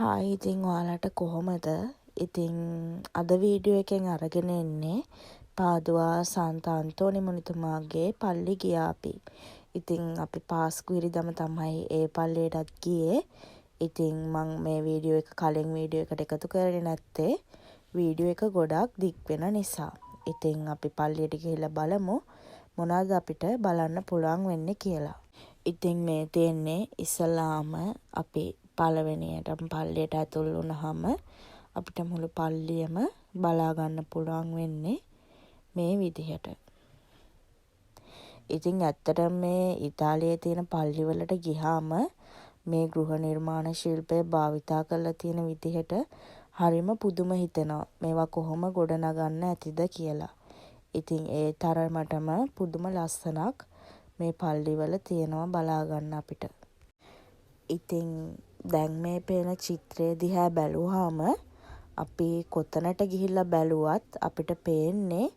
Hi ඉතින් ඔයාලට කොහොමද? ඉතින් අද වීඩියෝ එකෙන් අරගෙන එන්නේ පාදුවා සන්ත අන්තෝනි මුනිතුමාගේ පල්ලි ගියා අපි. ඉතින් අපි පාස්කු ඉරිදම තමයි ඒ පල්ලියටත් ගියේ. ඉතින් මම මේ වීඩියෝ එක කලින් වීඩියෝ එකට එකතු කරේ නැත්තේ වීඩියෝ එක ගොඩක් දික් වෙන නිසා. ඉතින් අපි පල්ලියට ගිහිල්ලා බලමු මොනවද අපිට බලන්න පුළුවන් වෙන්නේ කියලා. ඉතින් මේ තියෙන්නේ ඉස්සලාම අපි පළවෙනියටම පල්ලියට ඇතුල් වුණාම අපිට මුළු පල්ලියම බලා ගන්න පුළුවන් වෙන්නේ මේ විදිහට. ඉතින් ඇත්තටම මේ ඉතාලියේ තියෙන පල්ලිවලට ගියාම මේ ගෘහ නිර්මාණ ශිල්පය භාවිතා කරලා තියෙන විදිහට හරිම පුදුම හිතෙනවා. මේවා කොහොම ගොඩනගන්න ඇතිද කියලා. ඉතින් ඒ තරමටම පුදුම ලස්සනක් මේ පල්ලිවල තියෙනවා බලා ගන්න අපිට. ඉතින් දැන් මේ පේන චිත්‍රය දිහා බැලුවාම අපි කොතනට ගිහිල්ලා බැලුවත් අපිට පේන්නේ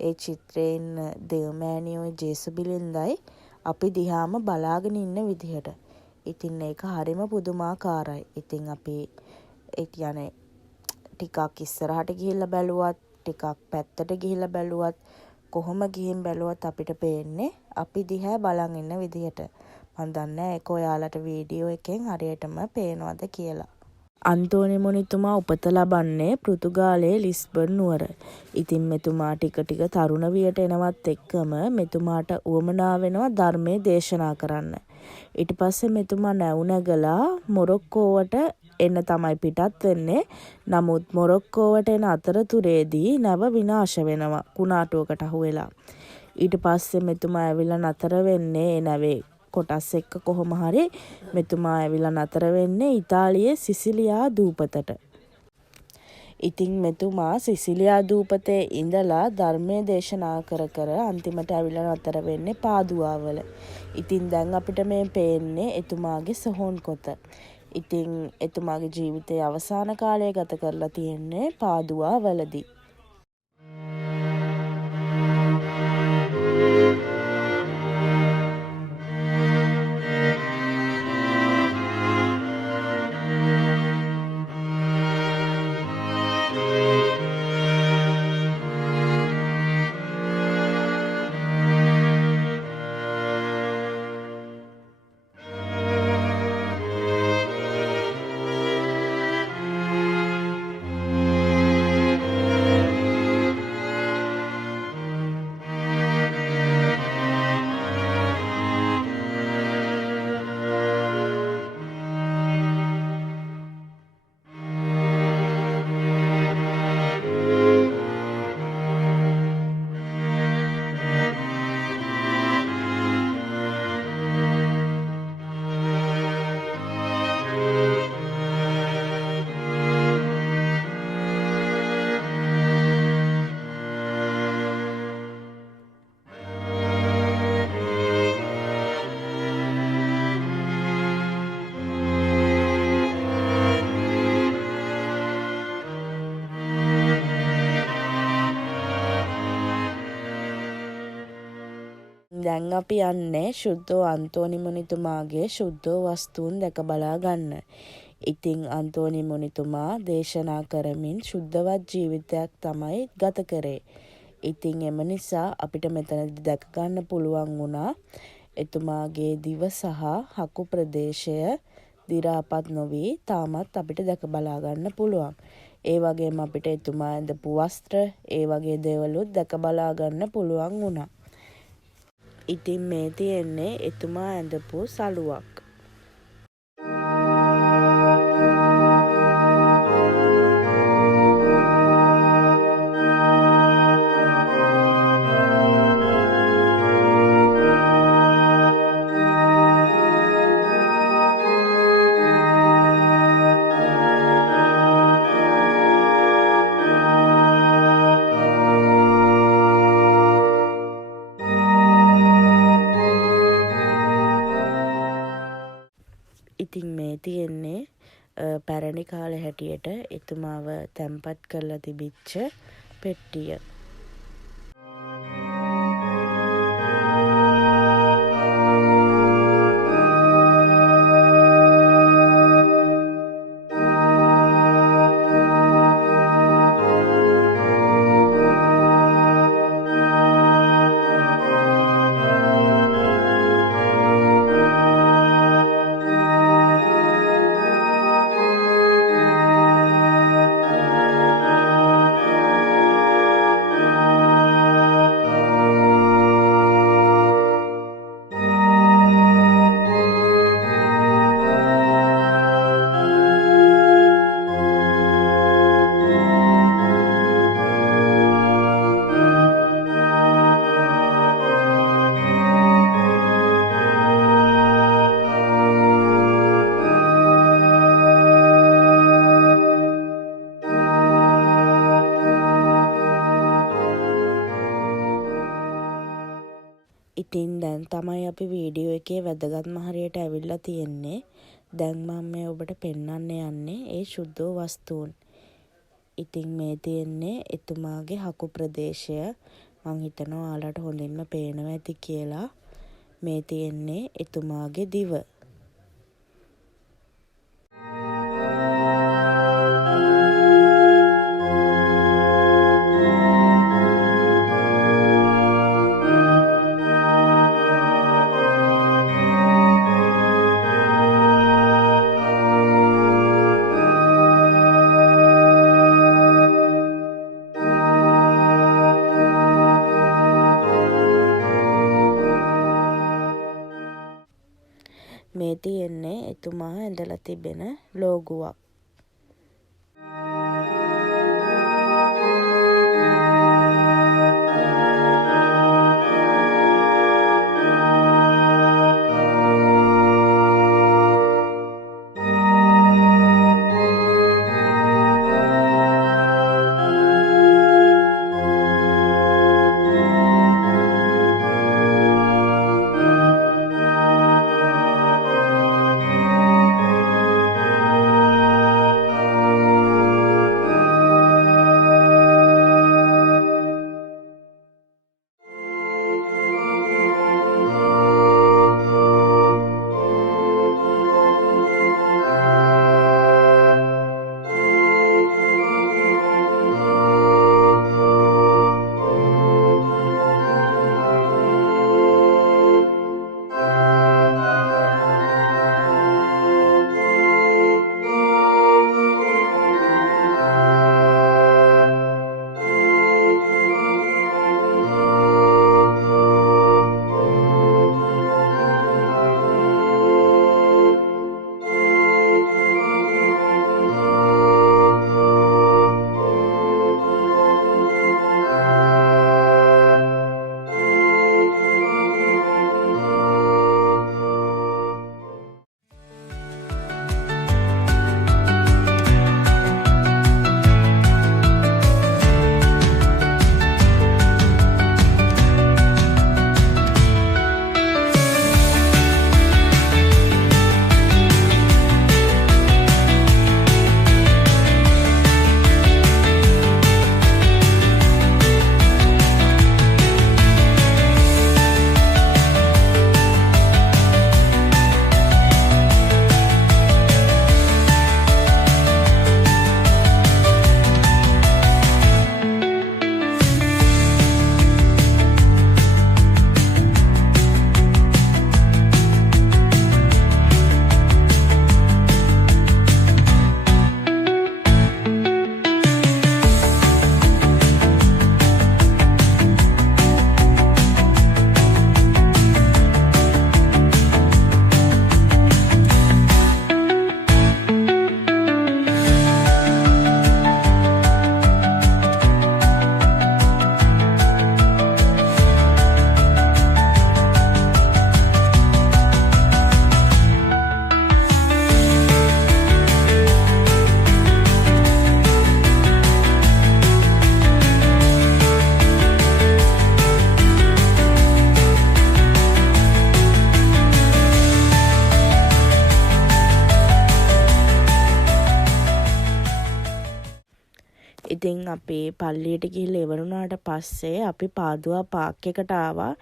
ඒ චිත්‍රයේ ඉන්න දේවමෑණියෝ ජේසුබිලින්දයි අපි දිහාම බලාගෙන ඉන්න විදිහට. ඉතින් ඒක හරිම පුදුමාකාරයි. ඉතින් අපි ඒ කියන්නේ ටිකක් ඉස්සරහට ගිහිල්ලා බැලුවත් ටිකක් පැත්තට ගිහිල්ලා බැලුවත් කොහොම ගිහින් බැලුවත් අපිට පේන්නේ අපි දිහා බලන් ඉන්න විදිහට. මම දන්නේ ඒක ඔයාලට වීඩියෝ එකෙන් හරියටම පේනවද කියලා. අන්තෝනි මුනිතුමා උපත ලබන්නේ පෘතුගාලයේ ලිස්බන් නුවර. ඉතින් මෙතුමා ටික ටික තරුණ වියට එනවත් එක්කම මෙතුමාට උවමනා වෙනවා ධර්මයේ දේශනා කරන්න. ඊට පස්සේ මෙතුමා නැව් නැගලා මොරොක්කෝවට එන්න තමයි පිටත් වෙන්නේ. නමුත් මොරොක්කෝවට එන අතරතුරේදී නැව විනාශ වෙනවා කුණාටුවකට අහු වෙලා. ඊට පස්සේ මෙතුමා ඇවිල්ලා නතර වෙන්නේ ඒ නැවේ කොටස් එක්ක කොහොම හරි මෙතුමා ඇවිල්ලා නතර වෙන්නේ ඉතාලියේ සිසිලියා දූපතට. ඉතින් මෙතුමා සිසිලියා දූපතේ ඉඳලා ධර්මයේ දේශනා කර කර අන්තිමට ඇවිල්ලා නතර වෙන්නේ පාදුවාවල. ඉතින් දැන් අපිට මේ පේන්නේ එතුමාගේ සොහොන් කොත. ඉතින් එතුමාගේ ජීවිතයේ අවසාන කාලය ගත කරලා තියෙන්නේ පාදුවාවලදී. දැන් අපි යන්නේ ශුද්ධෝ අන්තෝනි මුනිතුමාගේ ශුද්ධෝ වස්තුන් දැක බලා ගන්න. ඉතින් අන්තෝනි මුනිතුමා දේශනා කරමින් ශුද්ධවත් ජීවිතයක් තමයි ගත කරේ. ඉතින් එම නිසා අපිට මෙතනදී දැක ගන්න පුළුවන් වුණා එතුමාගේ දිව සහ හකු ප්‍රදේශය දි รา පත් නොවි තාමත් අපිට දැක බලා ගන්න පුළුවන්. ඒ වගේම අපිට එතුමා ඇඳපු වස්ත්‍ර ඒ වගේ දේවලුත් දැක බලා ගන්න පුළුවන් වුණා. ඉතින් මේ තියෙන්නේ එතුමා ඇඳපු සලුවක්. ඉතින් මේ තියෙන්නේ පැරණි කාලේ හැටියට එතුමාව තැන්පත් කරලා තිබිච්ච පෙට්ටිය. ඉතින් දැන් තමයි අපි වීඩියෝ එකේ වැදගත්ම හරියට ඇවිල්ලා තියෙන්නේ. දැන් මම මේ ඔබට පෙන්වන්න යන්නේ ඒ ශුද්ධ වස්තුන්. ඉතින් මේ තියෙන්නේ එතුමාගේ හකු ප්‍රදේශය. මං හිතනවා ඔයාලට හොඳින්ම පේනවා ඇති කියලා. මේ තියෙන්නේ එතුමාගේ දිව. මේ තියෙන්නේ එතුමා ඇඳලා තිබෙන ලෝගුවක්. ඉතින් අපි පල්ලියට ගිහිල්ලා ඉවරුණාට පස්සේ අපි පාදුවා පාක් එකට ආවා.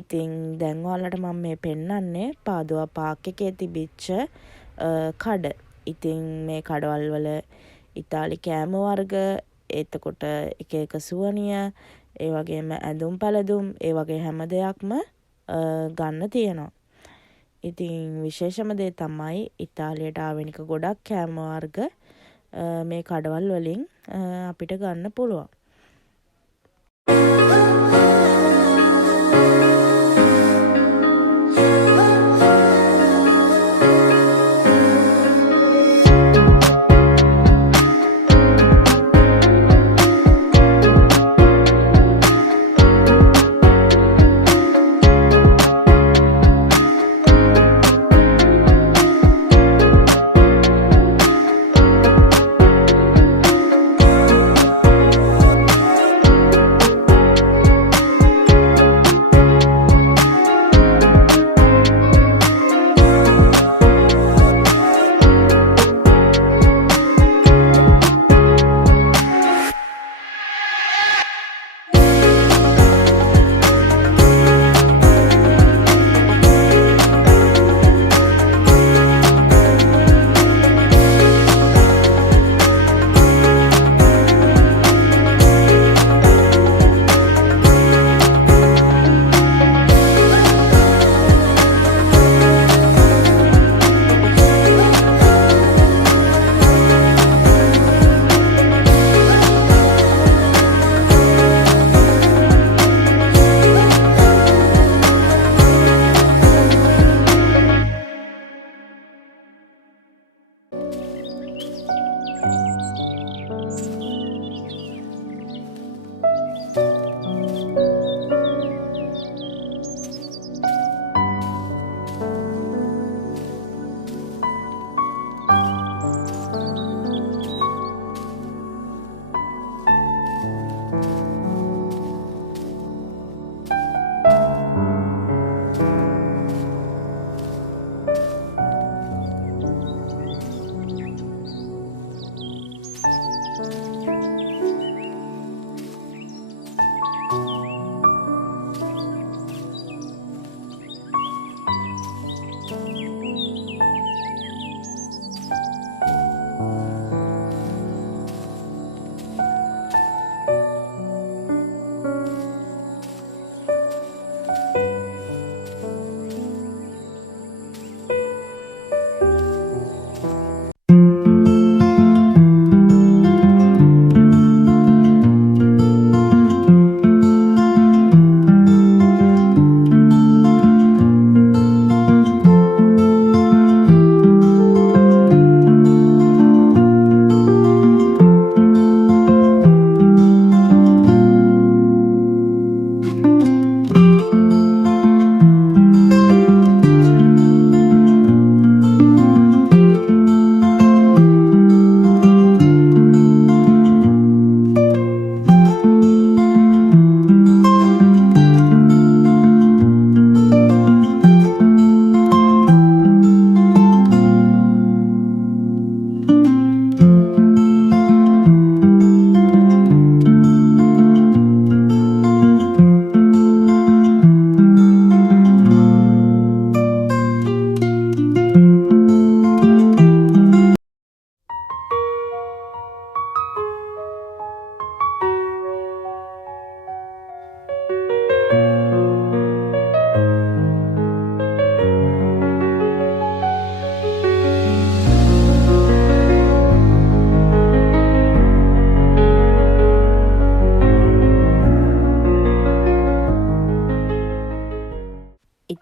ඉතින් දැන් ඔයාලට මම මේ පෙන්වන්නේ පාදුවා පාක් එකේ තිබිච්ච කඩ. ඉතින් මේ කඩවල් වල ඉතාලි කෑම වර්ග, එතකොට එක එක සුවනිය, ඒ වගේම ඇඳුම් පැළඳුම්, ඒ වගේ හැම දෙයක්ම ගන්න තියෙනවා. ඉතින් විශේෂම දේ තමයි ඉතාලියට ආවෙනික ගොඩක් කෑම වර්ග මේ කඩවල් වලින් අපිට ගන්න පුළුවන්.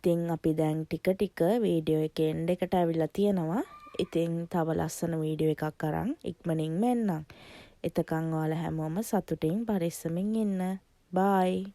ඉතින් අපි දැන් ටික ටික වීඩියෝ එකේ එන්ඩ් එකට ඇවිල්ලා තියෙනවා. ඉතින් තව ලස්සන වීඩියෝ එකක් අරන් ඉක්මනින්ම එන්නම්. එතකන් ඔයාලා හැමෝම සතුටින් පරිස්සමින් ඉන්න. බයි.